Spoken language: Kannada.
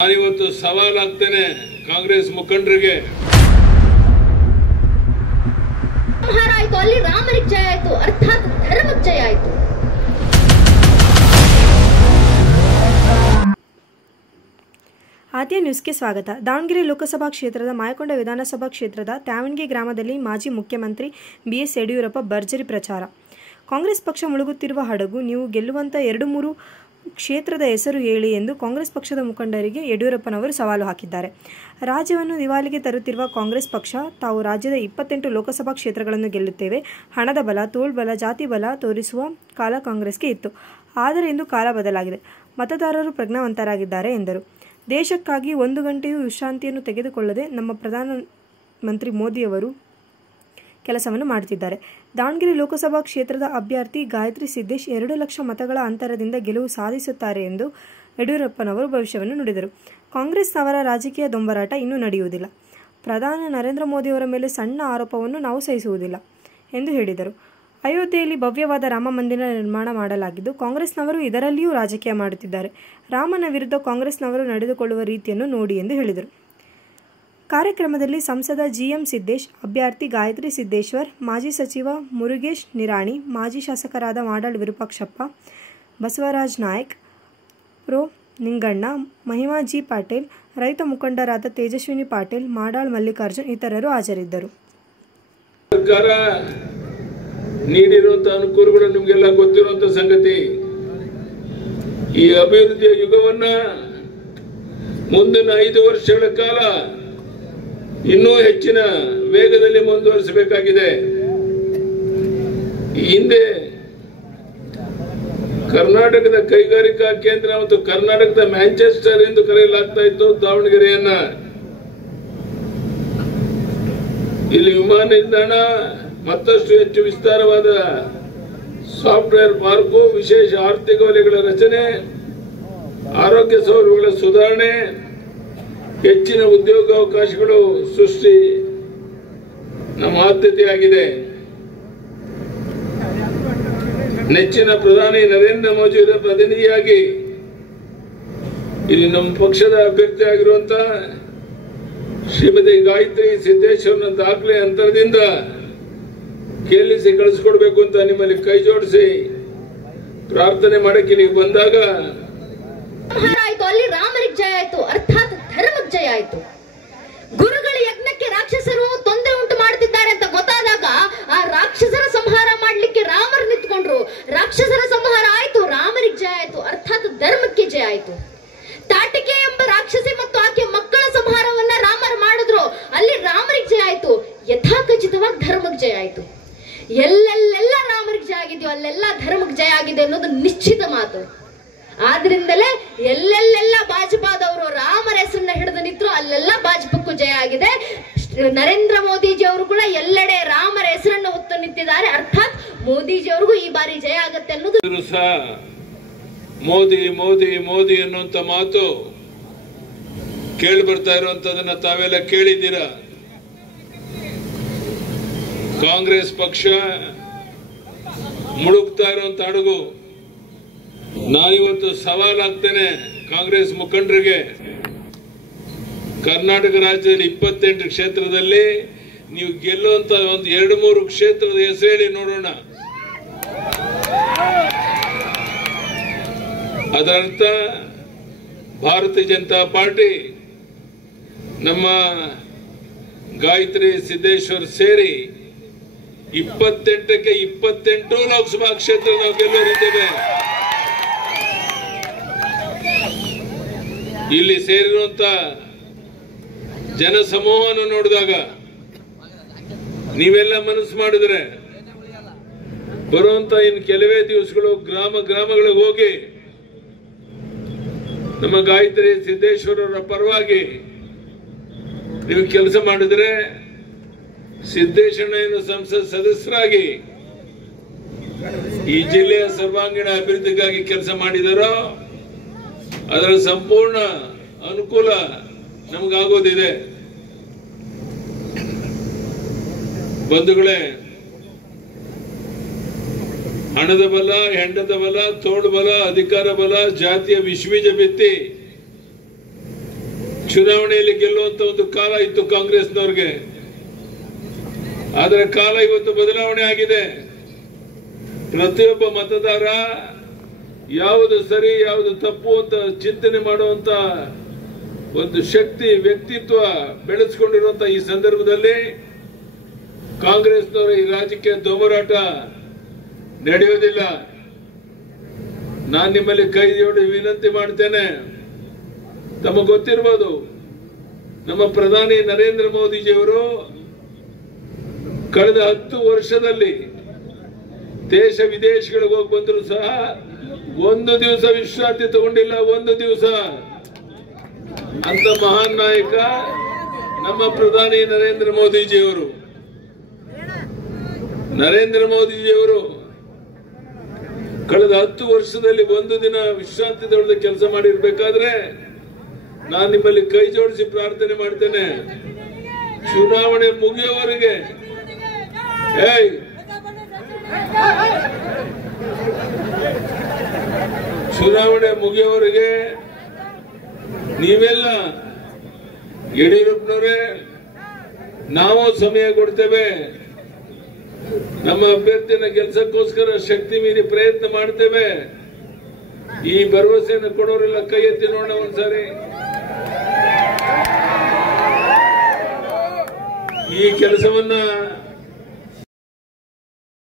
ನಾನಿವತ್ತು ಸವಾಲಾಗ್ತೇನೆ ಕಾಂಗ್ರೆಸ್ ಮುಖಂಡರಿಗೆ. ಆಯ್ತು, ಅಲ್ಲಿ ರಾಮನಿಗೆ ಜಯ ಆಯ್ತು, ಅರ್ಥಾತ್ ಧರ್ಮಕ್ಕೆ ಜಯ ಆಯ್ತು. ಆದ್ಯ ನ್ಯೂಸ್ಗೆ ಸ್ವಾಗತ. ದಾವಣಗೆರೆ ಲೋಕಸಭಾ ಕ್ಷೇತ್ರದ ಮಾಯಕೊಂಡ ವಿಧಾನಸಭಾ ಕ್ಷೇತ್ರದ ತ್ಯಾವಣಗಿ ಗ್ರಾಮದಲ್ಲಿ ಮಾಜಿ ಮುಖ್ಯಮಂತ್ರಿ ಬಿಎಸ್ ಯಡಿಯೂರಪ್ಪ ಭರ್ಜರಿ ಪ್ರಚಾರ. ಕಾಂಗ್ರೆಸ್ ಪಕ್ಷ ಮುಳುಗುತ್ತಿರುವ ಹಡಗು, ನೀವು ಗೆಲ್ಲುವಂತ 2-3 ಕ್ಷೇತ್ರದ ಹೆಸರು ಹೇಳಿ ಎಂದು ಕಾಂಗ್ರೆಸ್ ಪಕ್ಷದ ಮುಖಂಡರಿಗೆ ಯಡಿಯೂರಪ್ಪನವರು ಸವಾಲು ಹಾಕಿದ್ದಾರೆ. ರಾಜ್ಯವನ್ನು ದಿವಾಲಿಗೆ ತರುತ್ತಿರುವ ಕಾಂಗ್ರೆಸ್ ಪಕ್ಷ ತಾವು ರಾಜ್ಯದ 28 ಲೋಕಸಭಾ ಕ್ಷೇತ್ರಗಳನ್ನು ಗೆಲ್ಲುತ್ತೇವೆ, ಹಣದ ಬಲ, ತೋಳ್ಬಲ, ಜಾತಿ ಬಲ ತೋರಿಸುವ ಕಾಲ ಕಾಂಗ್ರೆಸ್ಗೆ ಇತ್ತು. ಆದರೆ ಇಂದು ಕಾಲ ಬದಲಾಗಿದೆ, ಮತದಾರರು ಪ್ರಜ್ಞಾವಂತರಾಗಿದ್ದಾರೆ ಎಂದರು. ದೇಶಕ್ಕಾಗಿ 1 ಗಂಟೆಯೂ ವಿಶ್ರಾಂತಿಯನ್ನು ತೆಗೆದುಕೊಳ್ಳದೆ ನಮ್ಮ ಪ್ರಧಾನಮಂತ್ರಿ ಮೋದಿಯವರು ಕೆಲಸವನ್ನು ಮಾಡುತ್ತಿದ್ದಾರೆ. ದಾವಣಗೆರೆ ಲೋಕಸಭಾ ಕ್ಷೇತ್ರದ ಅಭ್ಯರ್ಥಿ ಗಾಯತ್ರಿ ಸಿದ್ದೇಶ್ 2 ಲಕ್ಷ ಮತಗಳ ಅಂತರದಿಂದ ಗೆಲುವು ಸಾಧಿಸುತ್ತಾರೆ ಎಂದು ಯಡಿಯೂರಪ್ಪನವರು ಭವಿಷ್ಯವನ್ನು ನುಡಿದರು. ಕಾಂಗ್ರೆಸ್ನವರ ರಾಜಕೀಯ ದೊಂಬರಾಟ ಇನ್ನೂ ನಡೆಯುವುದಿಲ್ಲ. ಪ್ರಧಾನಿ ನರೇಂದ್ರ ಮೋದಿಯವರ ಮೇಲೆ ಸಣ್ಣ ಆರೋಪವನ್ನು ನಾವು ಸಹಿಸುವುದಿಲ್ಲ ಎಂದು ಹೇಳಿದರು. ಅಯೋಧ್ಯೆಯಲ್ಲಿ ಭವ್ಯವಾದ ರಾಮ ಮಂದಿರ ನಿರ್ಮಾಣ ಮಾಡಲಾಗಿದ್ದು, ಕಾಂಗ್ರೆಸ್ನವರು ಇದರಲ್ಲಿಯೂ ರಾಜಕೀಯ ಮಾಡುತ್ತಿದ್ದಾರೆ. ರಾಮನ ವಿರುದ್ಧ ಕಾಂಗ್ರೆಸ್ನವರು ನಡೆದುಕೊಳ್ಳುವ ರೀತಿಯನ್ನು ನೋಡಿ ಎಂದು ಹೇಳಿದರು. ಕಾರ್ಯಕ್ರಮದಲ್ಲಿ ಸಂಸದ ಜಿಎಂ ಸಿದ್ದೇಶ್, ಅಭ್ಯರ್ಥಿ ಗಾಯತ್ರಿ ಸಿದ್ದೇಶ್ವರ್, ಮಾಜಿ ಸಚಿವ ಮುರುಗೇಶ್ ನಿರಾಣಿ, ಮಾಜಿ ಶಾಸಕರಾದ ಮಾಡಾಳ್ ವಿರೂಪಾಕ್ಷಪ್ಪ, ಬಸವರಾಜ್ ನಾಯಕ್, ಪ್ರೊ ನಿಂಗಣ್ಣ, ಮಹಿಮಾ ಜಿ ಪಾಟೀಲ್, ರೈತ ಮುಖಂಡರಾದ ತೇಜಸ್ವಿನಿ ಪಾಟೀಲ್, ಮಾಡಾಳ್ ಮಲ್ಲಿಕಾರ್ಜುನ್ ಇತರರು ಹಾಜರಿದ್ದರು. ಸರ್ಕಾರ ನೀಡಿರುವಂತಹ ಅನುಕೂಲಗಳು ನಿಮಗೆಲ್ಲ ಗೊತ್ತಿರುವಂತಹ ಸಂಗತಿ. ಈ ಅಭಿವೃದ್ಧಿಯ ಯುಗವನ್ನ ಮುಂದಿನ 5 ವರ್ಷಗಳ ಕಾಲ ಇನ್ನೂ ಹೆಚ್ಚಿನ ವೇಗದಲ್ಲಿ ಮುಂದುವರಿಸಬೇಕಾಗಿದೆ. ಈ ಹಿಂದೆ ಕರ್ನಾಟಕದ ಕೈಗಾರಿಕಾ ಕೇಂದ್ರ ಮತ್ತು ಕರ್ನಾಟಕದ ಮ್ಯಾಂಚೆಸ್ಟರ್ ಎಂದು ಕರೆಯಲಾಗ್ತಾ ಇತ್ತು ದಾವಣಗೆರೆಯನ್ನ. ಇಲ್ಲಿ ವಿಮಾನ ನಿಲ್ದಾಣ, ಮತ್ತಷ್ಟು ಹೆಚ್ಚು ವಿಸ್ತಾರವಾದ ಸಾಫ್ಟ್ವೇರ್ ಪಾರ್ಕು, ವಿಶೇಷ ಆರ್ಥಿಕ ವಲಯಗಳ ರಚನೆ, ಆರೋಗ್ಯ ಸೌಲಭ್ಯಗಳ ಸುಧಾರಣೆ, ಹೆಚ್ಚಿನ ಉದ್ಯೋಗಾವಕಾಶಗಳು ಸೃಷ್ಟಿ ನಮ್ಮ ಆದ್ಯತೆಯಾಗಿದೆ. ನೆಚ್ಚಿನ ಪ್ರಧಾನಿ ನರೇಂದ್ರ ಮೋದಿಯವರ ಪ್ರತಿನಿಧಿಯಾಗಿ ಇಲ್ಲಿ ನಮ್ಮ ಪಕ್ಷದ ಅಭ್ಯರ್ಥಿ ಆಗಿರುವಂತಹ ಶ್ರೀಮತಿ ಗಾಯತ್ರಿ ಸಿದ್ದೇಶ್ವರನ ದಾಖಲೆ ಅಂತರದಿಂದ ಗೆಲ್ಲಿಸಿ ಕಳಿಸಿಕೊಡ್ಬೇಕು ಅಂತ ನಿಮ್ಮಲ್ಲಿ ಕೈ ಜೋಡಿಸಿ ಪ್ರಾರ್ಥನೆ ಮಾಡಕ್ಕೆ ಇಲ್ಲಿಗೆ ಬಂದಾಗ ಆಯ್ತು, ಅಲ್ಲಿ ರಾಮನಿಗೆ ಜಯ ಆಯ್ತು, ಅರ್ಥಾತ್ ಧರ್ಮಕ್ಕೆ ಜಯ ಆಯ್ತು. ಗುರುಗಳ ಯಜ್ಞಕ್ಕೆ ರಾಕ್ಷಸರು ತೊಂದರೆ ಉಂಟು ಮಾಡುತ್ತಿದ್ದಾರೆ ಅಂತ ಗೊತ್ತಾದಾಗ ಆ ರಾಕ್ಷಸರ ಸಂಹಾರ ಮಾಡ್ಲಿಕ್ಕೆ ರಾಮರು ನಿಂತ್ಕೊಂಡ್ರು. ರಾಕ್ಷಸರ ಸಂಹಾರ ಆಯ್ತು, ರಾಮನಿಗೆ ಜಯ ಆಯ್ತು, ಅರ್ಥಾತ್ ಧರ್ಮಕ್ಕೆ ಜಯ ಆಯ್ತು. ತಾಟಿಕೆ ಎಂಬ ರಾಕ್ಷಸಿ ಮತ್ತು ಆಕೆ ಮಕ್ಕಳ ಸಂಹಾರವನ್ನ ರಾಮರು ಮಾಡಿದ್ರು, ಅಲ್ಲಿ ರಾಮನಿಗೆ ಜಯ ಆಯ್ತು. ಯಥಾಖಚಿತವಾಗಿ ಧರ್ಮಕ್ಕೆ ಜಯ ಆಯ್ತು. ಎಲ್ಲೆಲ್ಲೆಲ್ಲ ರಾಮನಿಗೆ ಜಯ ಆಗಿದೆಯೋ ಅಲ್ಲೆಲ್ಲ ಧರ್ಮಕ್ಕೆ ಜಯ ಆಗಿದೆ ಅನ್ನೋದು ನಿಶ್ಚಿತ ಮಾತು. ಆದ್ರಿಂದಲೇ ಎಲ್ಲೆಲ್ಲೆಲ್ಲ ಭಾಜಪಾದವರು ರಾಮರ ಹೆಸರನ್ನ ಹಿಡಿದು ನಿಂತರು, ಅಲ್ಲೆಲ್ಲ ಭಾಜಪಕ್ಕೂ ಜಯ ಆಗಿದೆ. ನರೇಂದ್ರ ಮೋದಿಜಿ ಅವರು ಕೂಡ ಎಲ್ಲೆಡೆ ರಾಮರ ಹೆಸರನ್ನು ಹೊತ್ತು ನಿಂತಿದ್ದಾರೆ, ಅರ್ಥಾತ್ ಮೋದಿಜಿ ಅವ್ರಿಗೂ ಈ ಬಾರಿ ಜಯ ಆಗತ್ತೆ ಅನ್ನೋದು. ಮೋದಿ ಮೋದಿ ಮೋದಿ ಅನ್ನುವಂತ ಮಾತು ಕೇಳಿ ಬರ್ತಾ ಇರುವಂತದನ್ನ ತಾವೆಲ್ಲ ಕೇಳಿದ್ದೀರಾ. ಕಾಂಗ್ರೆಸ್ ಪಕ್ಷ ಮುಳುಗ್ತಾ ಇರುವಂತ ಹಡಗು. ನಾನಿವತ್ತು ಸವಾಲಾಗ್ತೇನೆ ಕಾಂಗ್ರೆಸ್ ಮುಖಂಡರಿಗೆ. ಕರ್ನಾಟಕ ರಾಜ್ಯದಲ್ಲಿ 28 ಕ್ಷೇತ್ರದಲ್ಲಿ ನೀವು ಗೆಲ್ಲುವಂತ ಒಂದು 2-3 ಕ್ಷೇತ್ರದ ಹೆಸರು ಹೇಳಿ ನೋಡೋಣ. ಅದರರ್ಥ ಭಾರತೀಯ ಜನತಾ ಪಾರ್ಟಿ ನಮ್ಮ ಗಾಯತ್ರಿ ಸಿದ್ದೇಶ್ವರ್ ಸೇರಿ 28ಕ್ಕೆ 28 ಲೋಕಸಭಾ ಕ್ಷೇತ್ರ ನಾವು ಗೆಲ್ಲೋರಿದ್ದೇವೆ. ಇಲ್ಲಿ ಸೇರಿರುವಂತ ಜನಸಮೂಹವನ್ನು ನೋಡಿದಾಗ ನೀವೆಲ್ಲ ಮನಸ್ಸು ಮಾಡಿದ್ರೆ ಬರುವಂತ ಇನ್ನು ಕೆಲವೇ ದಿವಸಗಳು ಗ್ರಾಮಗಳಿಗೆ ಹೋಗಿ ನಮ್ಮ ಗಾಯತ್ರಿ ಸಿದ್ದೇಶ್ವರರ ಪರವಾಗಿ ನೀವು ಕೆಲಸ ಮಾಡಿದ್ರೆ, ಸಿದ್ದೇಶಣ್ಣ ಸಂಸತ್ ಸದಸ್ಯರಾಗಿ ಈ ಜಿಲ್ಲೆಯ ಸರ್ವಾಂಗೀಣ ಅಭಿವೃದ್ಧಿಗಾಗಿ ಕೆಲಸ ಮಾಡಿದಾರೋ ಅದರ ಸಂಪೂರ್ಣ ಅನುಕೂಲ ನಮಗಾಗೋದಿದೆ. ಬಂಧುಗಳೇ, ಹಣದ ಬಲ, ಹೆಂಡದ ಬಲ, ತೋಳು ಬಲ, ಅಧಿಕಾರ ಬಲ, ಜಾತಿಯ ವಿಶ್ವೀಜ ಬಿತ್ತಿ ಚುನಾವಣೆಯಲ್ಲಿ ಗೆಲ್ಲುವಂತ ಒಂದು ಕಾಲ ಇತ್ತು ಕಾಂಗ್ರೆಸ್ನವ್ರಿಗೆ. ಆದರೆ ಕಾಲ ಇವತ್ತು ಬದಲಾವಣೆ ಆಗಿದೆ. ಪ್ರತಿಯೊಬ್ಬ ಮತದಾರ ಯಾವುದು ಸರಿ ಯಾವುದು ತಪ್ಪು ಅಂತ ಚಿಂತನೆ ಮಾಡುವಂತ ಒಂದು ಶಕ್ತಿ, ವ್ಯಕ್ತಿತ್ವ ಬೆಳೆಸ್ಕೊಂಡಿರುವಂತ ಈ ಸಂದರ್ಭದಲ್ಲಿ ಕಾಂಗ್ರೆಸ್ನವರ ಈ ರಾಜಕೀಯ ದೊಂಬರಾಟ ನಡೆಯುವುದಿಲ್ಲ. ನಾನು ನಿಮ್ಮಲ್ಲಿ ಕೈ ಜೋಡಿ ವಿನಂತಿ ಮಾಡ್ತೇನೆ. ತಮಗೆ ಗೊತ್ತಿರಬಹುದು, ನಮ್ಮ ಪ್ರಧಾನಿ ನರೇಂದ್ರ ಮೋದಿಜಿಯವರು ಕಳೆದ 10 ವರ್ಷದಲ್ಲಿ ದೇಶ ವಿದೇಶಗಳಿಗೆ ಹೋಗಿ ಬಂದರೂ ಸಹ ಒಂದು ದಿವಸ ವಿಶ್ರಾಂತಿ ತಗೊಂಡಿಲ್ಲ. ಒಂದು ದಿವಸ. ಅಂತ ಮಹಾನ್ ನಾಯಕ ನಮ್ಮ ಪ್ರಧಾನಿ ನರೇಂದ್ರ ಮೋದಿಜಿಯವರು. ನರೇಂದ್ರ ಮೋದಿಜಿಯವರು ಕಳೆದ 10 ವರ್ಷದಲ್ಲಿ ಒಂದು ದಿನ ವಿಶ್ರಾಂತಿ ತಗೊಳ್ಳದೆ ಕೆಲಸ ಮಾಡಿರ್ಬೇಕಾದ್ರೆ ನಾನು ನಿಮ್ಮಲ್ಲಿ ಕೈ ಜೋಡಿಸಿ ಪ್ರಾರ್ಥನೆ ಮಾಡ್ತೇನೆ, ಚುನಾವಣೆ ಮುಗಿಯುವವರೆಗೆ ನೀವೆಲ್ಲ ಯಡಿಯೂರಪ್ಪನವರೇ, ನಾವು ಸಮಯ ಕೊಡ್ತೇವೆ, ನಮ್ಮ ಅಭ್ಯರ್ಥಿನ ಕೆಲಸಕ್ಕೋಸ್ಕರ ಶಕ್ತಿ ಮೀರಿ ಪ್ರಯತ್ನ ಮಾಡ್ತೇವೆ. ಈ ಭರವಸೆಯನ್ನು ಕೊಡೋರೆಲ್ಲ ಕೈ ಎತ್ತಿ ನೋಡೋಣ ಒಂದ್ಸಾರಿ. ಈ ಕೆಲಸವನ್ನ